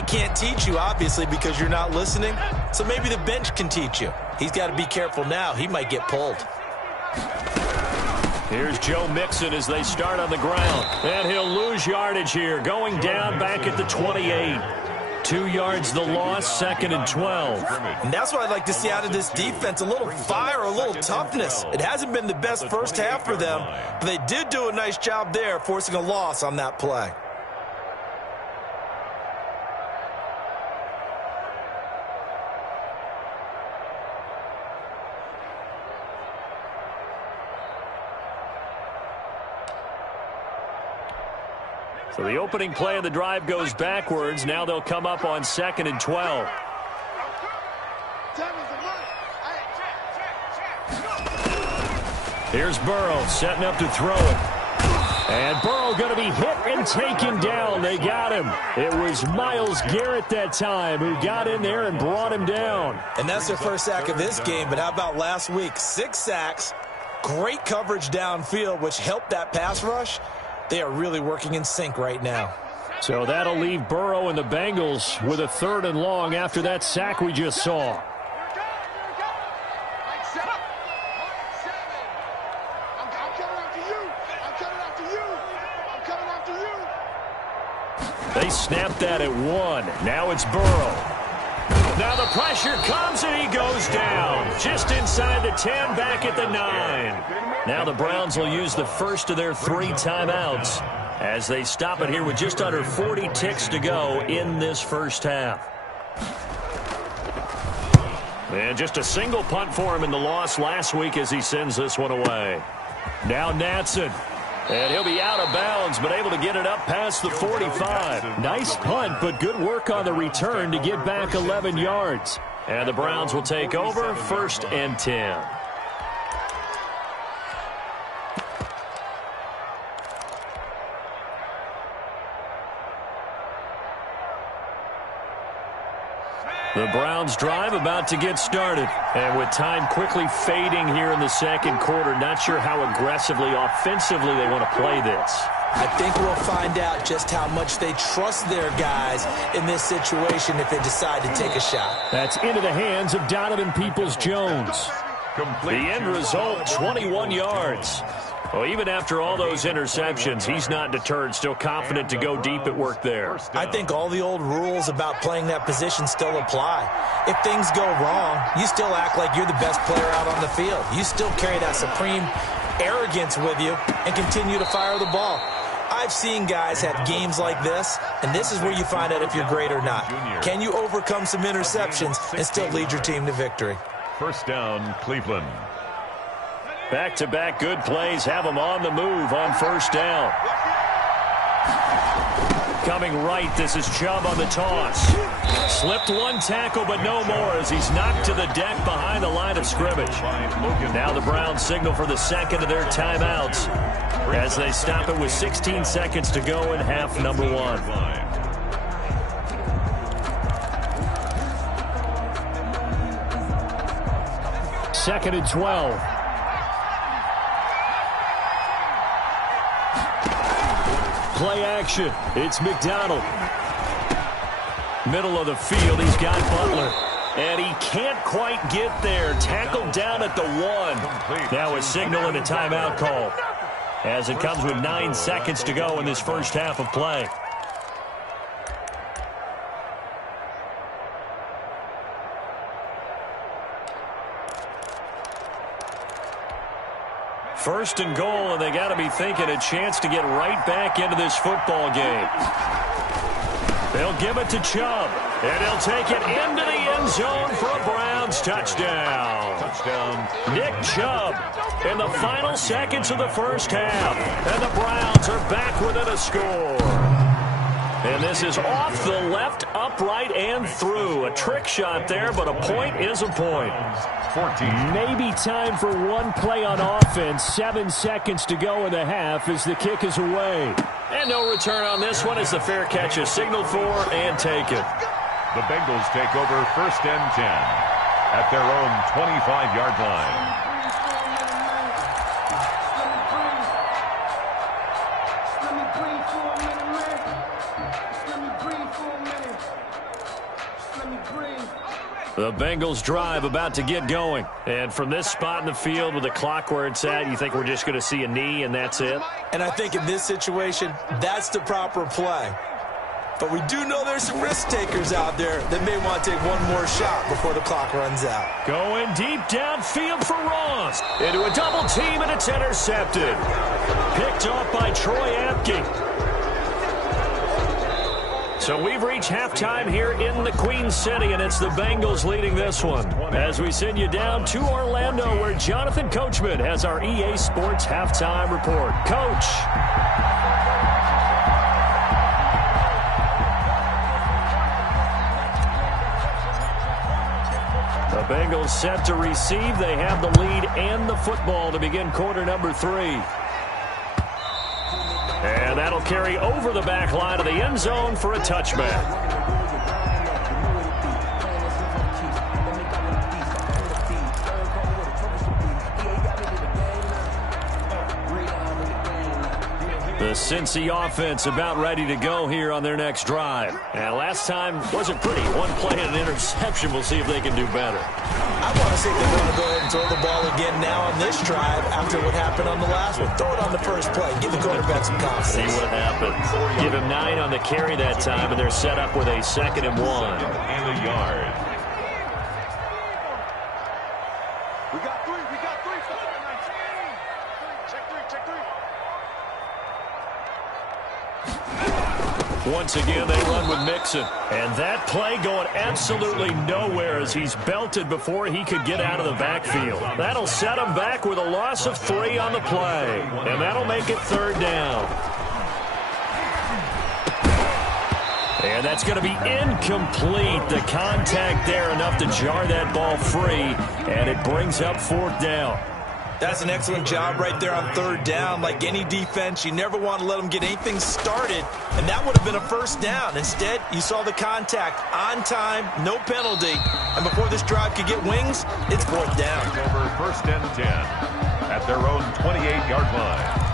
I can't teach you, obviously, because you're not listening. So maybe the bench can teach you. He's got to be careful now. He might get pulled. Here's Joe Mixon as they start on the ground. And he'll lose yardage here, going down back at the 28. 2 yards the loss, 2nd and 12. And that's what I'd like to see out of this defense, a little fire, a little toughness. It hasn't been the best first half for them, but they did do a nice job there, forcing a loss on that play. So the opening play of the drive goes backwards. Now they'll come up on 2nd and 12. Here's Burrow setting up to throw it. And Burrow going to be hit and taken down. They got him. It was Myles Garrett that time who got in there and brought him down. And that's their first sack of this game. But how about last week? 6 sacks, great coverage downfield, which helped that pass rush. They are really working in sync right now. So that'll leave Burrow and the Bengals with a 3rd and long after that sack we just saw. They snapped that at 1. Now it's Burrow. Now the pressure comes and he goes down. Just inside the 10, back at the 9. Now the Browns will use the first of their 3 timeouts as they stop it here with just under 40 ticks to go in this first half. And just a single punt for him in the loss last week as he sends this one away. Now Natson. And he'll be out of bounds, but able to get it up past the 45. Nice punt, but good work on the return to get back 11 yards. And the Browns will take over, 1st and 10. The Browns drive about to get started. And with time quickly fading here in the 2nd quarter, not sure how aggressively, offensively they want to play this. I think we'll find out just how much they trust their guys in this situation if they decide to take a shot. That's into the hands of Donovan Peoples-Jones. The end result, 21 yards. Well, even after all those interceptions, he's not deterred, still confident to go deep at work there. I think all the old rules about playing that position still apply. If things go wrong, you still act like you're the best player out on the field. You still carry that supreme arrogance with you and continue to fire the ball. I've seen guys have games like this, and this is where you find out if you're great or not. Can you overcome some interceptions and still lead your team to victory? First down, Cleveland. Back-to-back good plays have them on the move on 1st down. Coming right, this is Chubb on the toss. Slipped 1 tackle, but no more as he's knocked to the deck behind the line of scrimmage. Now the Browns signal for the 2nd of their timeouts as they stop it with 16 seconds to go in half number 1. Second and 12. Play action. It's McDonald. Middle of the field, he's got Butler. And he can't quite get there. Tackled down at the 1. Now a signal and a timeout call as it comes with 9 seconds to go in this first half of play. First and goal, and they got to be thinking a chance to get right back into this football game. They'll give it to Chubb, and he'll take it into the end zone for a Browns touchdown. Nick Chubb in the final seconds of the first half, and the Browns are back within a score. And this is off the left, upright, and through. A trick shot there, but a point is a point. 14. Maybe time for one play on offense. 7 seconds to go in the half as the kick is away. And no return on this one as the fair catch is signaled for and taken. The Bengals take over 1st and 10 at their own 25-yard line. The Bengals drive about to get going. And from this spot in the field with the clock where it's at, you think we're just going to see a knee and that's it? And I think in this situation, that's the proper play. But we do know there's some risk takers out there that may want to take one more shot before the clock runs out. Going deep downfield for Ross. Into a double team, and it's intercepted. Picked off by Troy Apke. So we've reached halftime here in the Queen City, and it's the Bengals leading this one. As we send you down to Orlando, where Jonathan Coachman has our EA Sports halftime report. Coach. The Bengals set to receive. They have the lead and the football to begin quarter number 3. And that'll carry over the back line of the end zone for a touchback. The Cincy offense about ready to go here on their next drive. And last time wasn't pretty. One play and an interception. We'll see if they can do better. I want to see if they want to go ahead and throw the ball again now on this drive after what happened on the last one. Throw it on the first play. Give the quarterback some confidence. See what happens. Give him 9 on the carry that time, and they're set up with a 2nd and 1. And a yard. We got 3. We got 3. Check 3. Check 3. Once again, they run with Mixon. And that play going absolutely nowhere as he's belted before he could get out of the backfield. That'll set him back with a loss of 3 on the play. And that'll make it 3rd down. And that's going to be incomplete. The contact there enough to jar that ball free. And it brings up 4th down. That's an excellent job right there on 3rd down. Like any defense, you never want to let them get anything started, and that would have been a 1st down. Instead, you saw the contact on time, no penalty, and before this drive could get wings, it's 4th down. Over 1st and 10 at their own 28-yard line.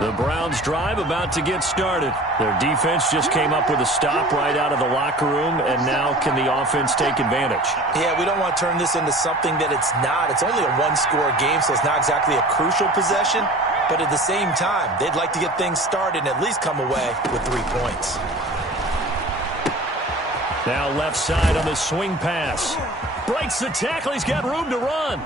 The Browns drive about to get started. Their defense just came up with a stop right out of the locker room, and now can the offense take advantage? Yeah, we don't want to turn this into something that it's not. It's only a one-score game, so it's not exactly a crucial possession. But at the same time, they'd like to get things started and at least come away with 3 points. Now left side on the swing pass. Breaks the tackle. He's got room to run.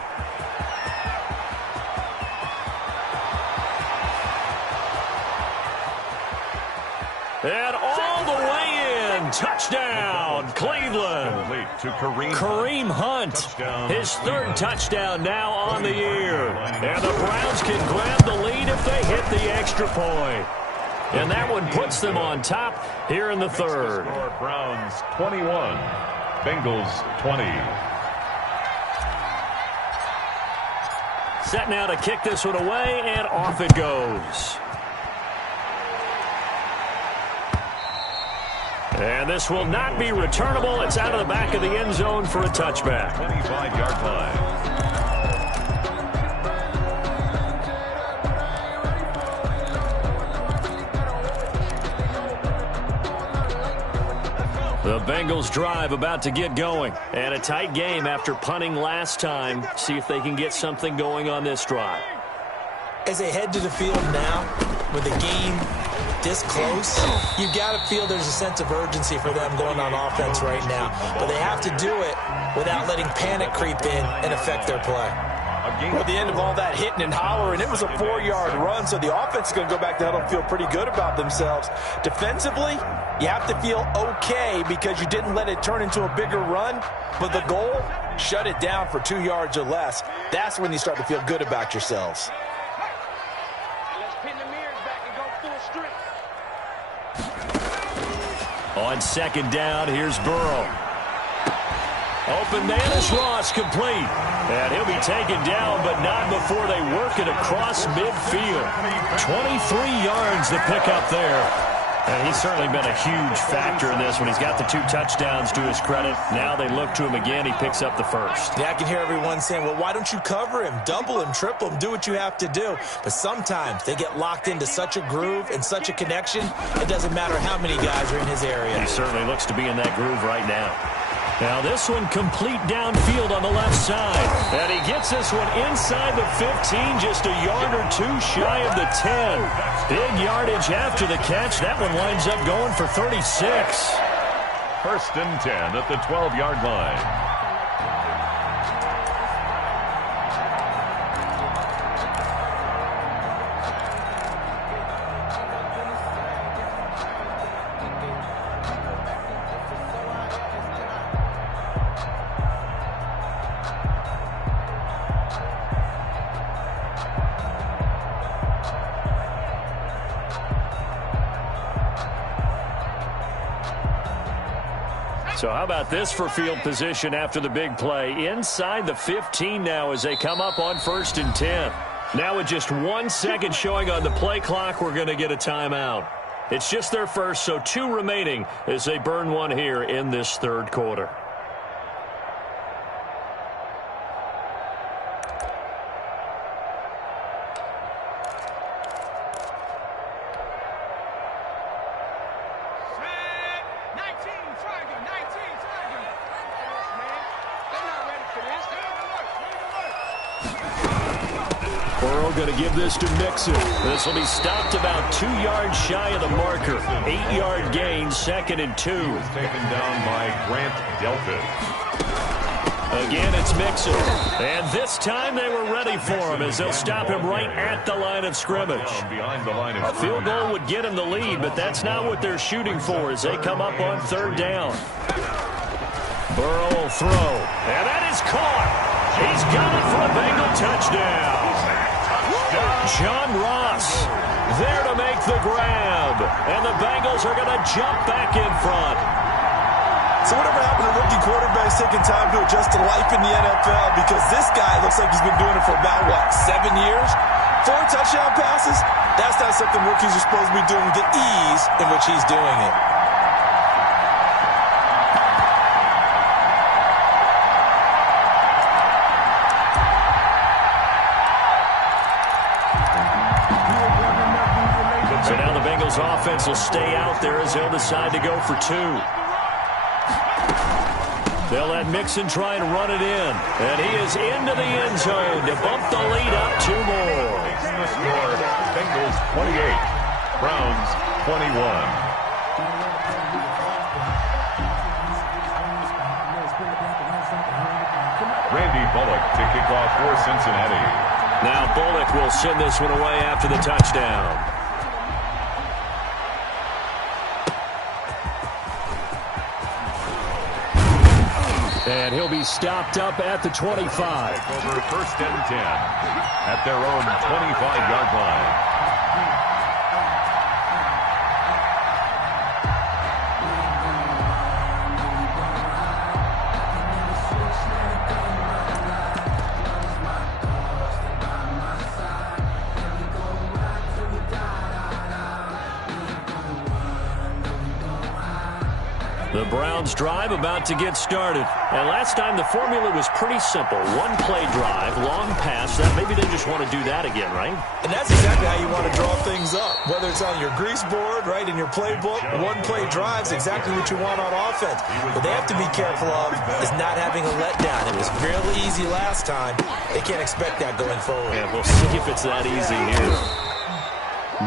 And all the way in. Touchdown, Cleveland. To Kareem Hunt. Touchdown. His 3rd touchdown now on the year. And the Browns can grab the lead if they hit the extra point. And that one puts them on top here in the 3rd. Browns 21, Bengals 20. Set now to kick this one away, and off it goes. And this will not be returnable. It's out of the back of the end zone for a touchback. 25-yard line. The Bengals drive about to get going. And a tight game after punting last time. See if they can get something going on this drive. As they head to the field now, with the game this close, you've got to feel there's a sense of urgency for them going on offense right now. But they have to do it without letting panic creep in and affect their play. At the end of all that hitting and hollering, it was a 4-yard run, so the offense is going to go back to huddle and feel pretty good about themselves. Defensively, you have to feel okay because you didn't let it turn into a bigger run, but the goal, shut it down for 2 yards or less. That's when you start to feel good about yourselves. On 2nd down, here's Burrow. Open man is Ross, complete. And he'll be taken down, but not before they work it across midfield. 23 yards to pick up there. And he's certainly been a huge factor in this when he's got the 2 touchdowns to his credit. Now they look to him again. He picks up the first. Yeah, I can hear everyone saying, well, why don't you cover him? Double him, triple him, do what you have to do. But sometimes they get locked into such a groove and such a connection, it doesn't matter how many guys are in his area. He certainly looks to be in that groove right now. Now this one complete downfield on the left side. And he gets this one inside the 15, just a yard or 2 shy of the 10. Big yardage after the catch. That one winds up going for 36. First and 10 at the 12-yard line. So how about this for field position after the big play? Inside the 15 now as they come up on 1st and 10. Now with just 1 second showing on the play clock, we're going to get a timeout. It's just their first, so 2 remaining as they burn one here in this 3rd quarter. Going to give this to Mixon. This will be stopped about 2 yards shy of the marker. 8-yard gain, 2nd and 2. Taken down by Grant Delpit. Again, it's Mixon. And this time they were ready for him as they'll stop him right at the line of scrimmage. Behind the line of A field goal would get him the lead, but that's not what they're shooting for as they come up on 3rd down. Burrow will throw. And that is caught. He's got it for a Bengal touchdown. John Ross there to make the grab. And the Bengals are going to jump back in front. So whatever happened to rookie quarterbacks taking time to adjust to life in the NFL? Because this guy looks like he's been doing it for about, 7 years? 4 touchdown passes? That's not something rookies are supposed to be doing with the ease in which he's doing it. So now the Bengals offense will stay out there as they'll decide to go for 2. They'll let Mixon try and run it in. And he is into the end zone to bump the lead up 2 more. The score, Bengals 28, Browns 21. Randy Bullock to kick off for Cincinnati. Now Bullock will send this one away after the touchdown. And he'll be stopped up at the 25. Over 1st and 10 at their own 25-yard line. The Browns drive about to get started. And last time the formula was pretty simple. 1 play drive, long pass. That maybe they just want to do that again, right? And that's exactly how you want to draw things up. Whether it's on your grease board, right, in your playbook, 1 play drive is exactly what you want on offense. What they have to be careful of is not having a letdown. It was really easy last time. They can't expect that going forward. Yeah, we'll see if it's that easy here.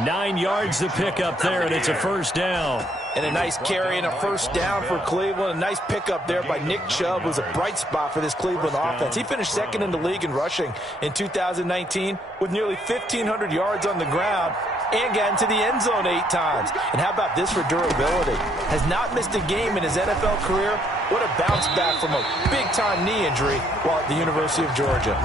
9 yards to pick up there, and it's a 1st down. And a nice carry and a 1st down for Cleveland. A nice pickup there by Nick Chubb, who's a bright spot for this Cleveland offense. He finished 2nd in the league in rushing in 2019 with nearly 1,500 yards on the ground and got into the end zone 8 times. And how about this for durability? Has not missed a game in his NFL career. What a bounce back from a big-time knee injury while at the University of Georgia.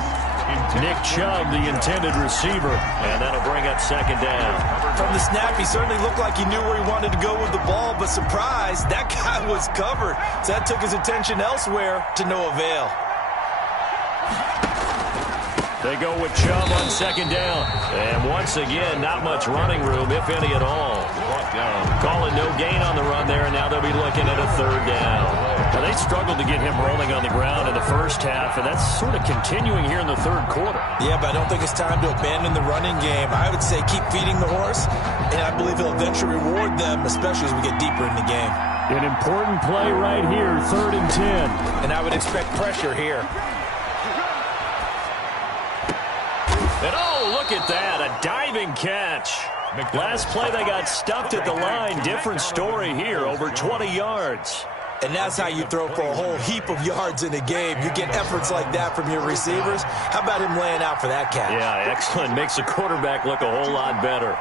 Nick Chubb, the intended receiver, and that'll bring up 2nd down. From the snap, he certainly looked like he knew where he wanted to go with the ball, but surprise, that guy was covered. So that took his attention elsewhere to no avail. They go with Chubb on second down. And once again, not much running room, if any at all. Calling no gain on the run there, and now they'll be looking at a third down. Now, they struggled to get him rolling on the ground in the first half, and that's sort of continuing here in the third quarter. Yeah, but I don't think it's time to abandon the running game. I would say keep feeding the horse, and I believe he'll eventually reward them, especially as we get deeper in the game. An important play right here, 3rd and 10. And I would expect pressure here. And oh, look at that, a diving catch. Last play they got stuffed at the line. Different story here, over 20 yards. And that's how you throw for a whole heap of yards in a game. You get efforts like that from your receivers. How about him laying out for that catch? Yeah, excellent. Makes the quarterback look a whole lot better.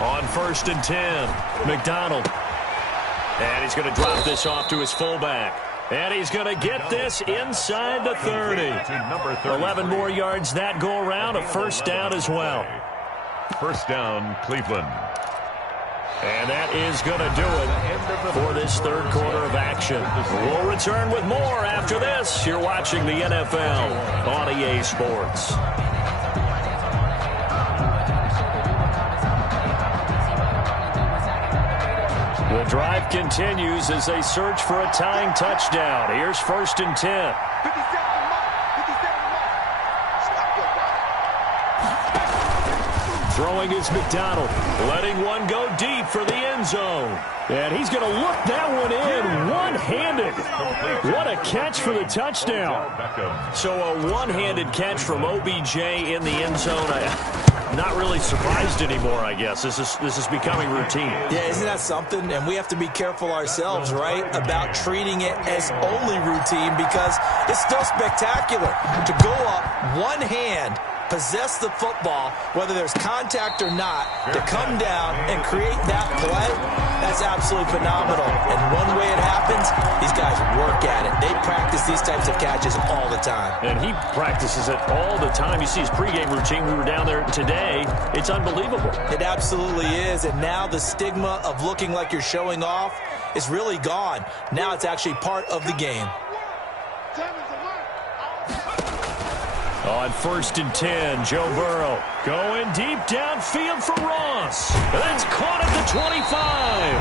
On 1st and 10, McDonald. And he's going to drop this off to his fullback. And he's going to get this inside the 30. 11 more yards that go around, a first down as well. First down, Cleveland. And that is going to do it for this third quarter of action. We'll return with more after this. You're watching the NFL on EA Sports. The drive continues as they search for a tying touchdown. Here's 1st and 10. Throwing is McDonald, letting one go deep for the end zone. And he's going to look that one in one-handed. What a catch for the touchdown. So a one-handed catch from OBJ in the end zone. I'm not really surprised anymore, I guess. This is becoming routine. Yeah, isn't that something? And we have to be careful ourselves, right, about treating it as only routine, because it's still spectacular to go up one hand, possess the football, whether there's contact or not, to come down and create that play. That's absolutely phenomenal. And one way it happens, these guys work at it. They practice these types of catches all the time. And he practices it all the time. You see his pregame routine. We were down there today. It's unbelievable. It absolutely is. And now the stigma of looking like you're showing off is really gone. Now it's actually part of the game. On 1st and 10, Joe Burrow going deep downfield for Ross. That's caught at the 25.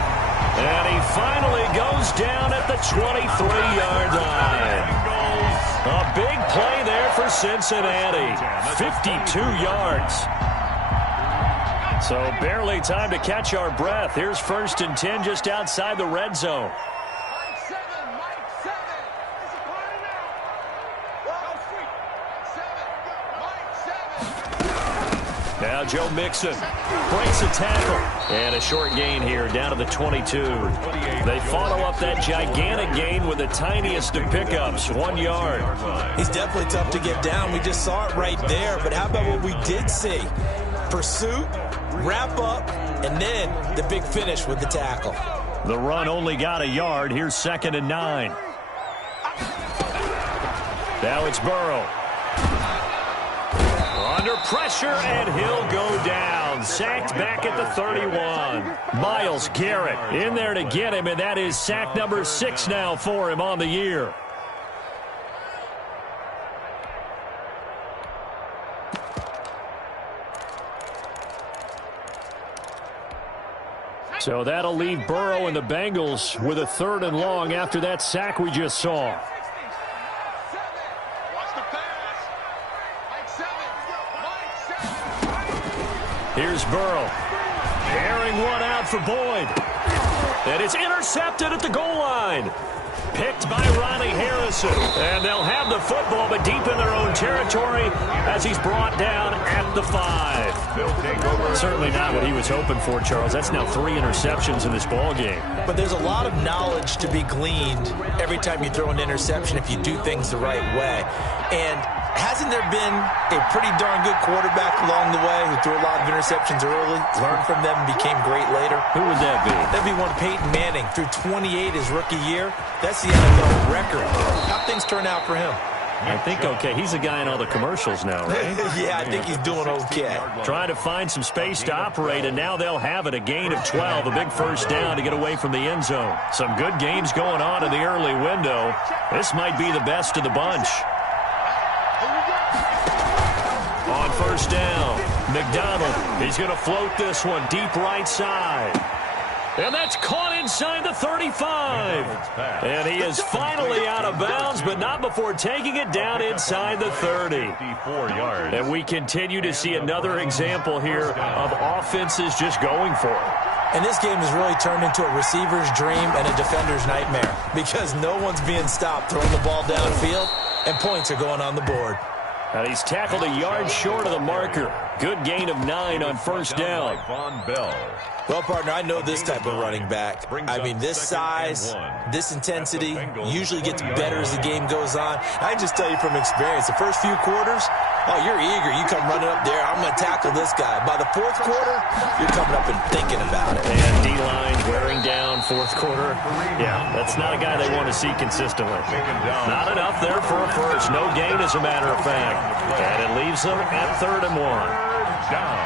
And he finally goes down at the 23-yard line. A big play there for Cincinnati. 52 yards. So barely time to catch our breath. Here's 1st and 10 just outside the red zone. Now Joe Mixon breaks a tackle. And a short gain here down to the 22. They follow up that gigantic gain with the tiniest of pickups, 1 yard. He's definitely tough to get down. We just saw it right there. But how about what we did see? Pursuit, wrap up, and then the big finish with the tackle. The run only got a yard. Here's 2nd and 9. Now it's Burrow. Under pressure, and he'll go down. Sacked back at the 31. Myles Garrett in there to get him, and that is sack number 6 now for him on the year. So that'll leave Burrow and the Bengals with a 3rd and long after that sack we just saw. Here's Burrow. Airing one out for Boyd. And it's intercepted at the goal line. Picked by Ronnie Harrison. And they'll have the football, but deep in their own territory as he's brought down at the 5. Certainly not what he was hoping for, Charles. That's now 3 interceptions in this ball game. But there's a lot of knowledge to be gleaned every time you throw an interception if you do things the right way. And hasn't there been a pretty darn good quarterback along the way who threw a lot of interceptions early, learned from them, and became great later? Who would that be? That'd be one Peyton Manning. Threw 28 his rookie year. That's the NFL record. How things turn out for him? I think okay. He's a guy in all the commercials now, right? Yeah, I think he's doing okay. Trying to find some space to operate, and now they'll have it. A gain of 12, a big first down to get away from the end zone. Some good games going on in the early window. This might be the best of the bunch. On first down, McDonald, he's going to float this one deep right side. And that's caught inside the 35. And he is finally out of bounds, but not before taking it down inside the 30. And we continue to see another example here of offenses just going for it. And this game has really turned into a receiver's dream and a defender's nightmare because no one's being stopped throwing the ball downfield, and points are going on the board. And he's tackled a yard short of the marker. Good gain of 9 on first down. Well, partner, I know this type of running back. I mean, this size, this intensity usually gets better as the game goes on. I just tell you from experience, the first few quarters, oh, you're eager. You come running up there, I'm going to tackle this guy. By the fourth quarter, you're coming up and thinking about it. And D-line wearing down fourth quarter. Yeah, that's not a guy they want to see consistently. Not enough there for a first. No gain, as a matter of fact. And it leaves them at 3rd and 1. Down.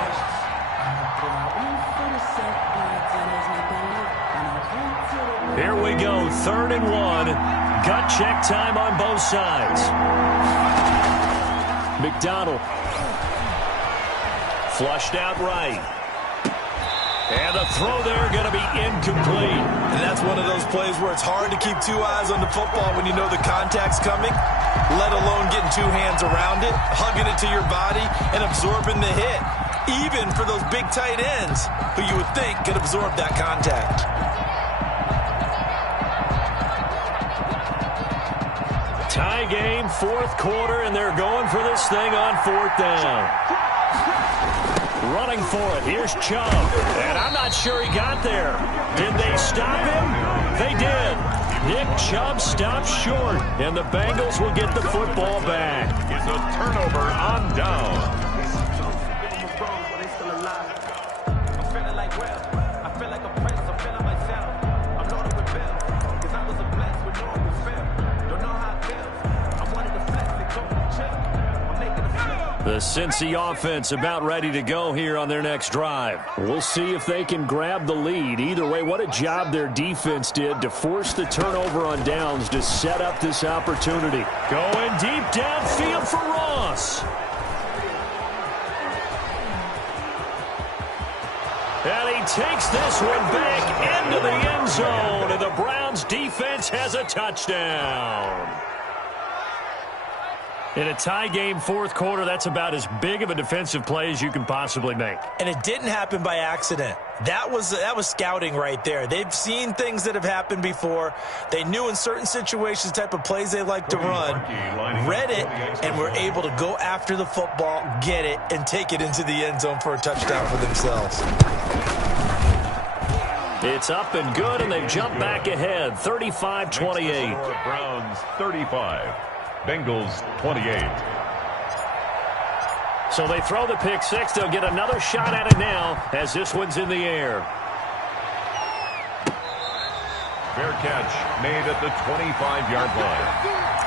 Here we go, 3rd and 1. Gut check time on both sides. McDonald. Flushed out right. And the throw there going to be incomplete. And that's one of those plays where it's hard to keep two eyes on the football when you know the contact's coming, let alone getting two hands around it, hugging it to your body, and absorbing the hit. Even for those big tight ends who you would think could absorb that contact. Tie game, 4th quarter, and they're going for this thing on 4th down. Running for it. Here's Chubb. And I'm not sure he got there. Did they stop him? They did. Nick Chubb stopped short, and the Bengals will get the football back. It's a turnover on down. The Cincy offense about ready to go here on their next drive. We'll see if they can grab the lead. Either way, what a job their defense did to force the turnover on downs to set up this opportunity. Going deep downfield for Ross. And he takes this one back into the end zone, and the Browns defense has a touchdown. In a tie game, 4th quarter, that's about as big of a defensive play as you can possibly make. And it didn't happen by accident. That was scouting right there. They've seen things that have happened before. They knew in certain situations the type of plays they like to run, read it, and were able to go after the football, get it, and take it into the end zone for a touchdown for themselves. It's up and good, and they jump back ahead, 35-28. Browns 35. Bengals 28. So they throw the pick six. They'll get another shot at it now as this one's in the air. Fair catch made at the 25-yard line.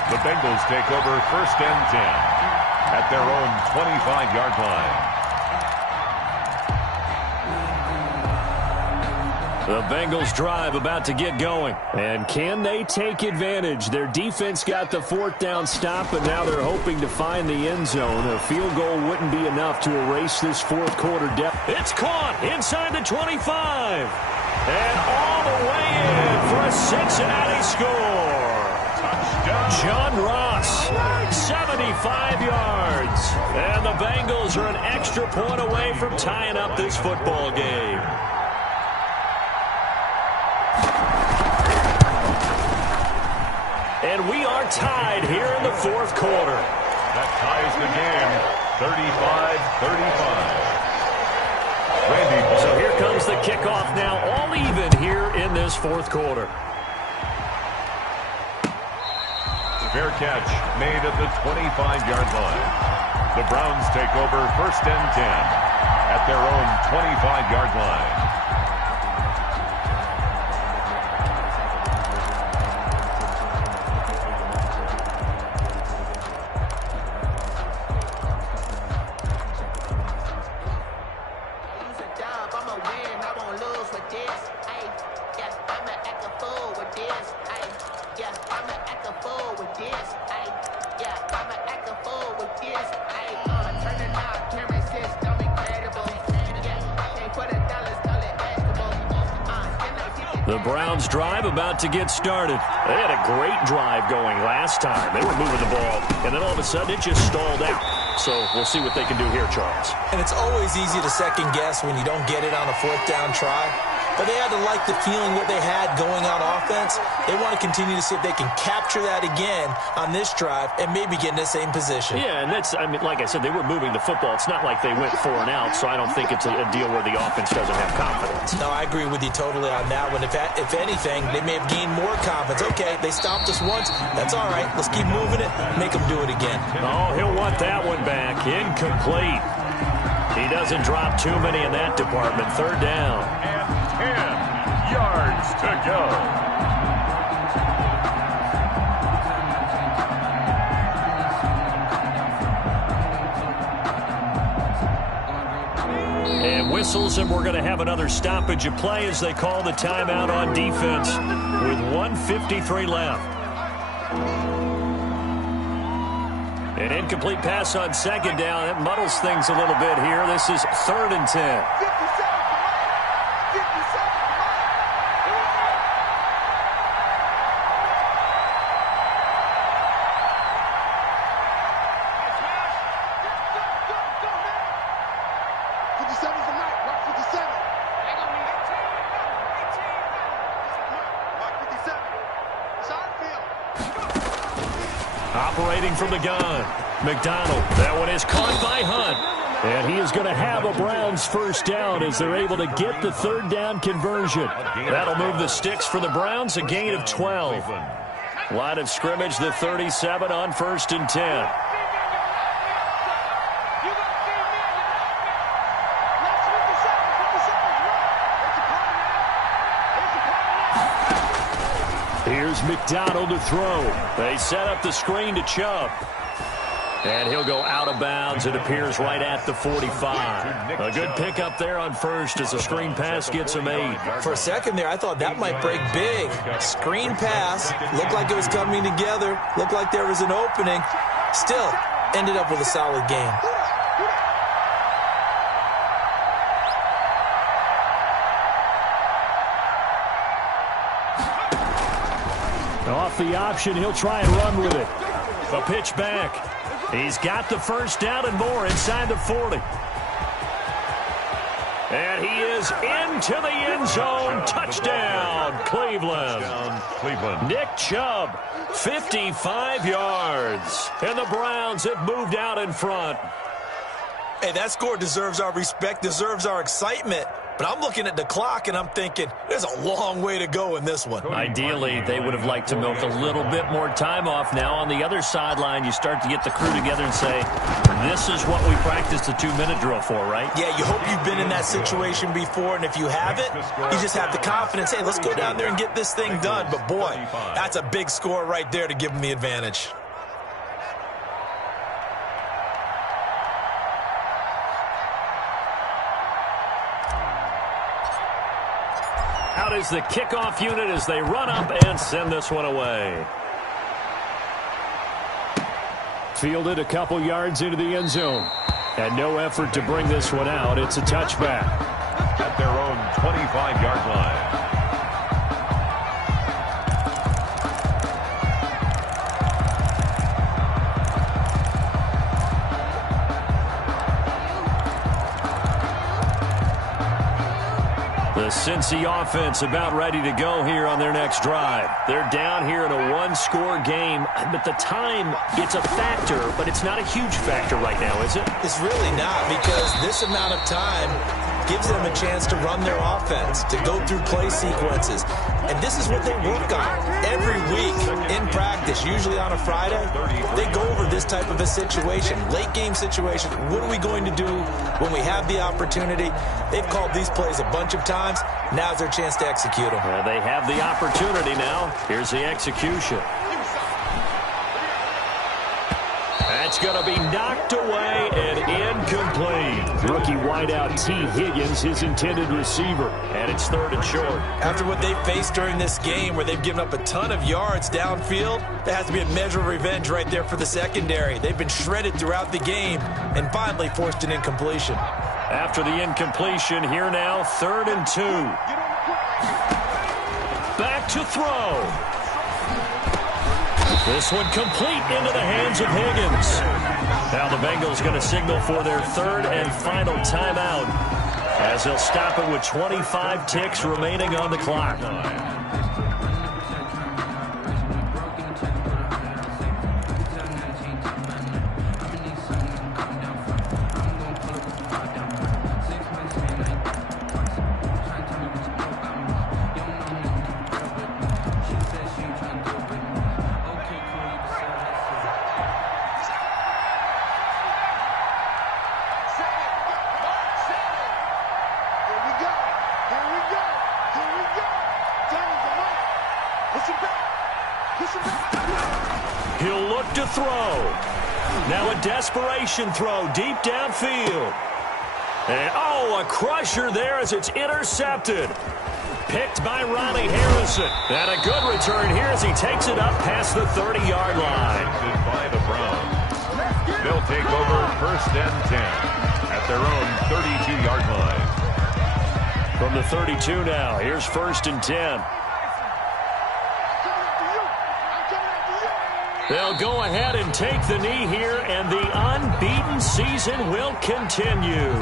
The Bengals take over 1st and 10 at their own 25-yard line. The Bengals drive about to get going. And can they take advantage? Their defense got the 4th down stop, and now they're hoping to find the end zone. A field goal wouldn't be enough to erase this 4th quarter deficit. It's caught inside the 25. And all the way in for a Cincinnati score. Touchdown. John Ross, 75 yards. And the Bengals are an extra point away from tying up this football game. And we are tied here in the 4th quarter. That ties the game, 35-35. Randy. So here comes the kickoff now, all even here in this 4th quarter. Fair catch made at the 25-yard line. The Browns take over 1st and 10 at their own 25-yard line. The Browns drive about to get started. They had a great drive going last time. They were moving the ball, and then all of a sudden it just stalled out. So we'll see what they can do here, Charles. And it's always easy to second guess when you don't get it on a fourth down try. But they had to like the feeling what they had going on offense. They want to continue to see if they can capture that again on this drive and maybe get in the same position. Yeah, and that's, I mean, like I said, they were moving the football. It's not like they went 4 and out, so I don't think it's a deal where the offense doesn't have confidence. No, I agree with you totally on that one. If anything, they may have gained more confidence. Okay, they stopped us once. That's all right. Let's keep moving it. Make them do it again. Oh, he'll want that one back. Incomplete. He doesn't drop too many in that department. Third down. And 10 yards to go. And whistles, and we're going to have another stoppage of play as they call the timeout on defense with 1:53 left. An incomplete pass on second down. That muddles things a little bit here. This is 3rd and 10. Operating from the gun, McDonald. That one is caught by Hunt. And he is going to have a Browns first down as they're able to get the 3rd down conversion. That'll move the sticks for the Browns, a gain of 12. Line of scrimmage, the 37 on 1st and 10. Here's McDonald to throw. They set up the screen to Chubb. And he'll go out of bounds. It appears right at the 45. A good pickup there on first as the screen pass gets him 8. For a second there, I thought that might break big. Screen pass. Looked like it was coming together. Looked like there was an opening. Still, ended up with a solid game. Off the option, he'll try and run with it. A pitch back. He's got the first down and more inside the 40. And he is into the end zone. Touchdown, Cleveland. Nick Chubb, 55 yards. And the Browns have moved out in front. Hey, that score deserves our respect, deserves our excitement. But I'm looking at the clock, and I'm thinking there's a long way to go in this one. Ideally, they would have liked to milk a little bit more time off. Now, on the other sideline, you start to get the crew together and say, this is what we practiced the 2-minute drill for, right? Yeah, you hope you've been in that situation before, and if you haven't, you just have the confidence, hey, let's go down there and get this thing done. But, boy, that's a big score right there to give them the advantage. Out is the kickoff unit as they run up and send this one away. Fielded a couple yards into the end zone. And no effort to bring this one out. It's a touchback. At their own 25-yard line. The Cincy offense about ready to go here on their next drive. They're down here in a 1-score game, but the time, it's a factor, but it's not a huge factor right now, is it? It's really not, because this amount of time gives them a chance to run their offense, to go through play sequences. And this is what they work on every week in practice, usually on a Friday. They go over this type of a situation, late game situation. What are we going to do when we have the opportunity? They've called these plays a bunch of times. Now's their chance to execute them. Well, they have the opportunity now. Here's the execution. That's going to be knocked away and incomplete. Rookie wideout T. Higgins, his intended receiver. And it's 3rd and short. After what they faced during this game where they've given up a ton of yards downfield, there has to be a measure of revenge right there for the secondary. They've been shredded throughout the game and finally forced an incompletion. After the incompletion, here now, 3rd and 2. to throw. This one complete into the hands of Higgins. Now the Bengals going to signal for their third and final timeout as they'll stop it with 25 ticks remaining on the clock. He'll look to throw. Now a desperation throw deep downfield. And, oh, a crusher there as it's intercepted. Picked by Ronnie Harrison. And a good return here as he takes it up past the 30-yard line. By the Browns. They'll take over first and 10 at their own 32-yard line. From the 32 now, here's first and 10. They'll go ahead and take the knee here, and the unbeaten season will continue.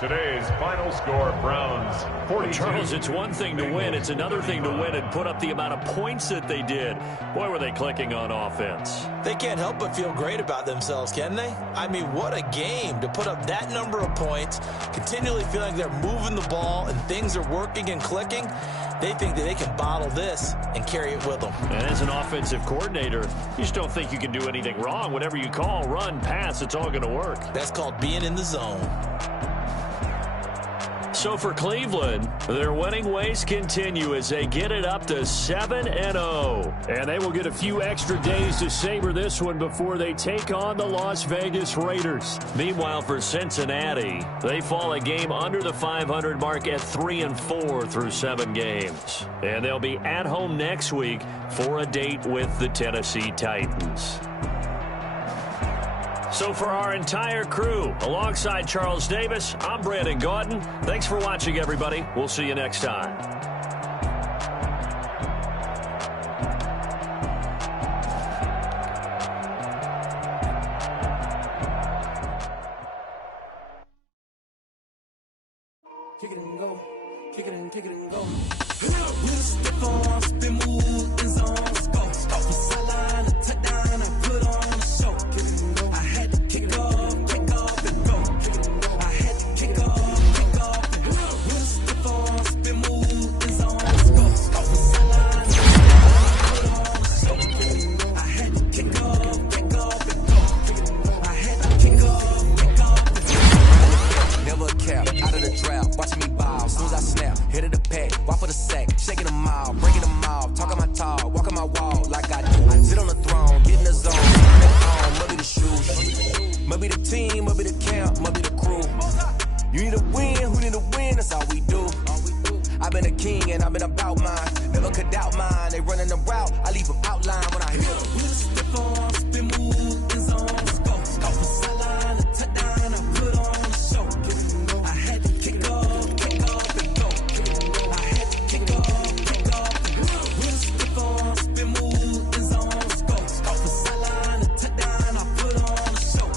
Today's final score, Browns 42. Charles, it's one thing to win. It's another thing to win and put up the amount of points that they did. Boy, were they clicking on offense. They can't help but feel great about themselves, can they? I mean, what a game to put up that number of points, continually feel like they're moving the ball and things are working and clicking. They think that they can bottle this and carry it with them. And as an offensive coordinator, you just don't think you can do anything wrong. Whatever you call, run, pass, it's all going to work. That's called being in the zone. So for Cleveland, their winning ways continue as they get it up to 7-0. And they will get a few extra days to savor this one before they take on the Las Vegas Raiders. Meanwhile, for Cincinnati, they fall a game under the 500 mark at 3-4 through 7 games. And they'll be at home next week for a date with the Tennessee Titans. So for our entire crew, alongside Charles Davis, I'm Brandon Gaudin. Thanks for watching, everybody. We'll see you next time. Kick it and go. Kick it and kick it and go. We'll step on, spin, move, and zone. Let's go. Off the sideline, a touchdown, I put on a show. Kick it and go. I had to kick off and go. Kick it and go. I had to kick off and go. We'll step on, spin, move, and zone. Let's go. Off the sideline, put on a show. Kick it and go. I had to kick off and go. Kick it and go. I had to kick off and go. Never a cap, out of the drought, watching me ball. As soon as I snap, hit of the pack, walk for the sack, shaking them all, breaking them off, talking my talk, walking my wall like I do. I sit on the throne, get in the zone, turn it on, maybe the shoes, maybe the team, maybe the camp, maybe the crew. You need a win, who need a win, that's all we do. I've been a king and I've been about mine, never could doubt mine. They running the route, I leave them outline when I hit. We'll step on, spin, move, and zone. Let's go. Off the sideline, a touchdown, I put on a show. I had to kick off and go. I had to kick off and go. We'll step on, spin, move, and zone. Let's go. Off the sideline, a touchdown, I put on a show.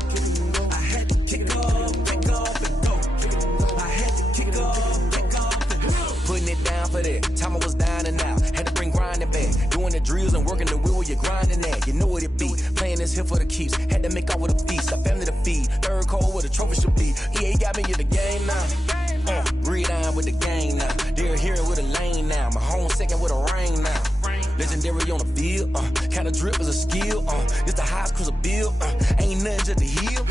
I had to kick off and go. I had to kick off and go. Putting it down for that. Time I was down and out. Had to bring grinding back. Doing the drills and working the wheel where you're grinding at. You know what it be. Playing this here for the keeps. Had to make out with a feast. A family to feed. Third cold where the trophy should be. EA got me in the game now. Breed on with the gang now. They're here with a lane now. My home second with a ring now. Legendary on the field. Kind of drip is a skill. It's the highest cruiser bill. Ain't nothing just to heal.